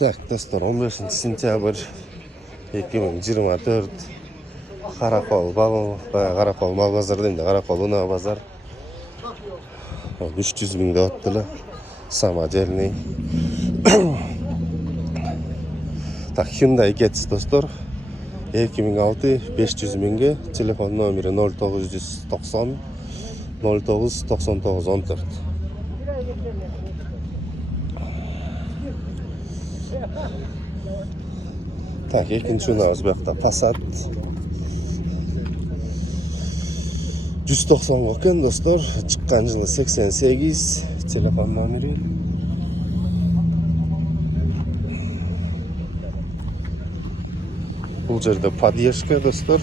Так, достар, 15 сентябрь 2024 Қарақол мал базар деймін, Қарақол Уна базар 300 000 деп аттылы самодельный. Так, Hyundai Getz достар 2006 500 000-ге, телефон номері 0990 09 99 14. Так, екінші ұнағыз бақта Passat 190 екен достар, шыққан жылы 88, телефон номері. Бұл жерде подъездка достар.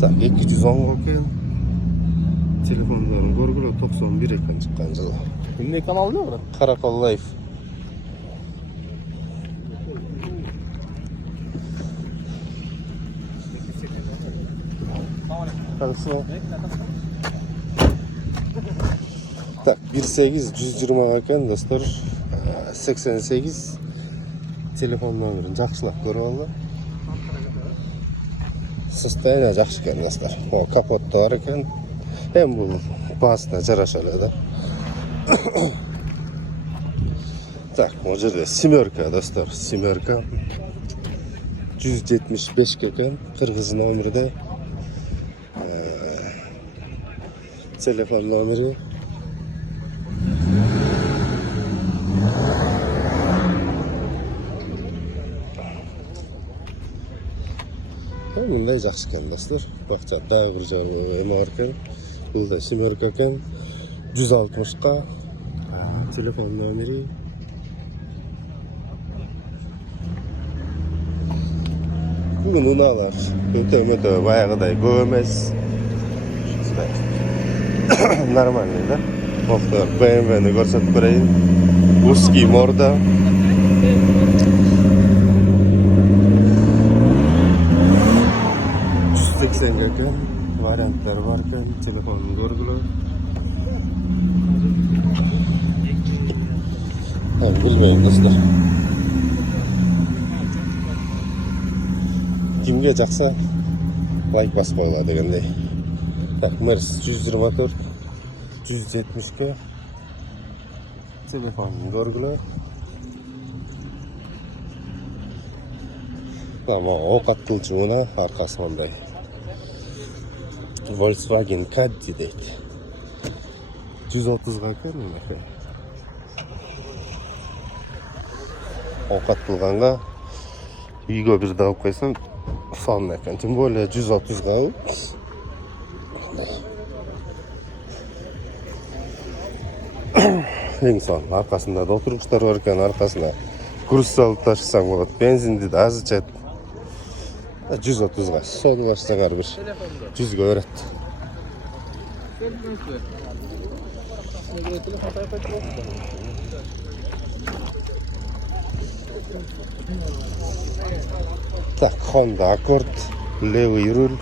Так, 210 екен. Телефондарын көргілі 91 екен шыққан жылы. Ne kanalı ne var? Karakol Life. Так, 1.8 120 екен достар, 88 телефон номерін жақшылап көріп алды. Состояние жақсы екен достар. О, капотта бар екен. Бұл басына жарашалы да. Так, о жерде семерка достар, семерка 175 екен, қырғыз номерде. Телефон номері. Мұндай жақсы екен достар. Бақча дай бір жарым бар екен. Бұл да семерка екен. 160-қа телефон номері. Бүгін ұналар өте-өте баяғыдай көп емес. Нормальный да? Достар, BMW-ні көрсетіп көрейін. Узкий морда. екен, варианттар бар екен, телефонын көргілі. Білмеймін достар. Кімге жақса лайк басып қойылады дегендей. Так, Мерс 124 170-ке телефонын көргілі. Оқат қылчуына арқасы ондай. Volkswagen Caddy дейді. 130-ға екен. Оқат қылғанға үйге бірді алып қойсам салын екен. Тем более 130-ға алып. Ең сон, арқасында да отырғыштар бар екен, арқасына груз салып ташысаң болады. Бензинді де азы чет. 130-ға солылашсаңар бір 100-ге өрет. Так, Honda Accord, левый руль,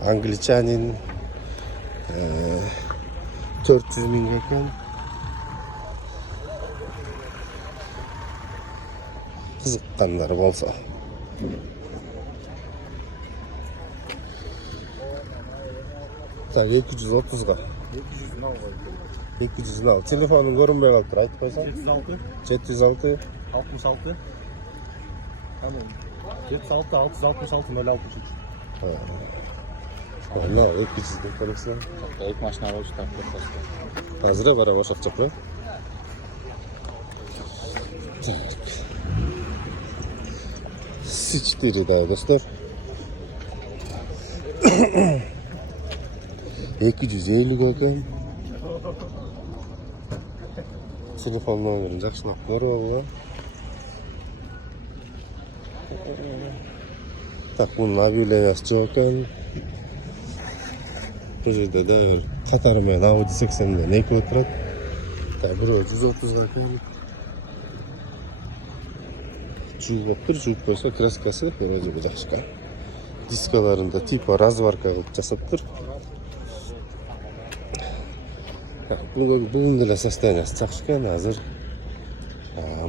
англичанин, 400 000 екен. Қызыққандар болса. Так, 230-ға. 200 ал. Телефонын көрінбей қалып тұр, айтып қойсаң? 706 66 76 666 06. Ona 200'дің көріксі. İlk maşına var şu tarafta. Hazıra var ama şapçak mı? Так. C4 да, достар. 250 екен. Телефон номерін жақшылап көріп алды. Так, бұның объявлениясы жоқ екен. Бұл жерде да қатарымен Audi 80-ден 2 отырады. Так, біреу 130-ға екен. Жуып тұр, жуып қойса краскасы өте жақсы екен. Дискаларында типа разварка қылып жасап тұр. Bunun деле состояниясы жакшы экен азыр.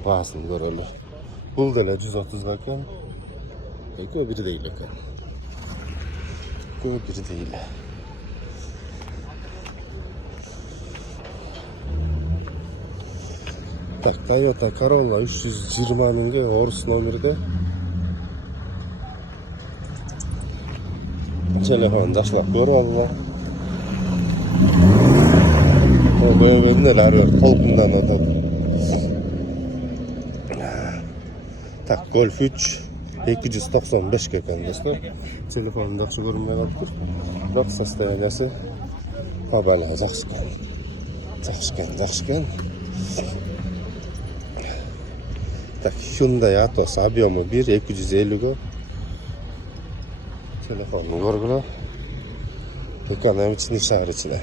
Баасын көрөлү. Бул деле 130 экен. Экөө бирдей эле экен. Экөө бирдей эле. Так, Toyota Corolla 320-ныңгы орус номерде. Telefon taşlap görüp aldılar. O böyle neler var, tolkundan atıp. Tak, Golf 3 295 ekan dostlar. Telefonum yaxşı görünmeye kalktır. Bak sostoyaniyasi habala yaxşı ekan. Tak, Hyundai Atos объёмы 1 250 go. Telefonunu görgülü. Ekonomичный şehir içine.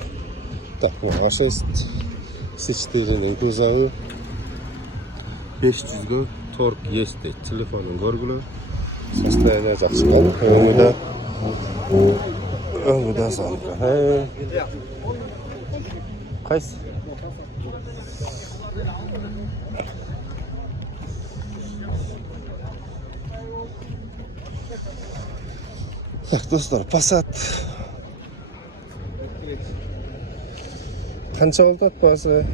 Так, A6 C4'nin kuzavı 500 go. Tork есть. Telefonun görgülü. Состояние жақсы ekan. Öngüde salgı. Qaysi? Так, достар, Passat. Qancha oldi atpasi?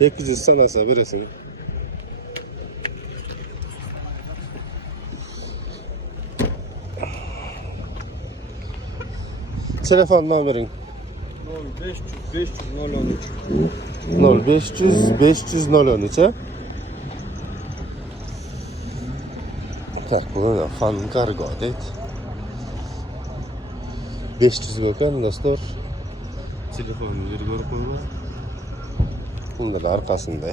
200 sanasa beresin. Telefon nomering 0500 013. Tak, bunu fan kargo deydi. 500 ekan dostlar. Telefonunu verib qo'yma. Bunda da arkasında.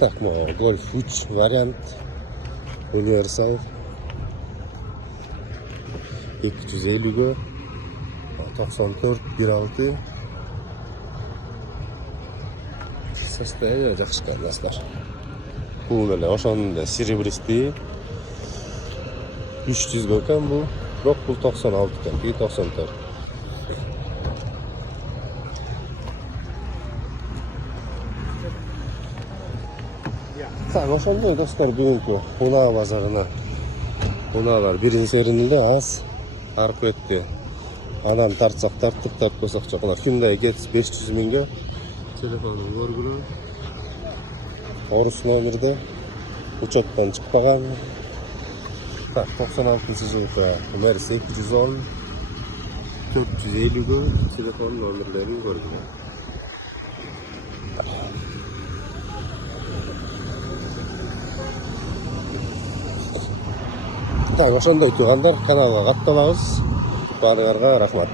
Tak, Golf 3 variant. Universal 250 go 94 1.6 состояние жақсы ekan dostlar. Bu böyle oşanda серебристый 300 ekan bu. Biroq bu 96 ekan, 94. Tak, oşanda dostlar bugünkü Una bazarına. Unalar birinci serinildi az arıp etdi. Anan tartsak tartkosak çoqlar. Hyundai Getz 500 mingga. Telefonun görgülü. Orus nomerde. Uçaktan çıkmagan. Tak, 96-жылғы Mercedes 210 450 go telefon nomerlerini görgülü. Так, ошондой туугандар, каналга катталабыз. Баарыңарга рахмат.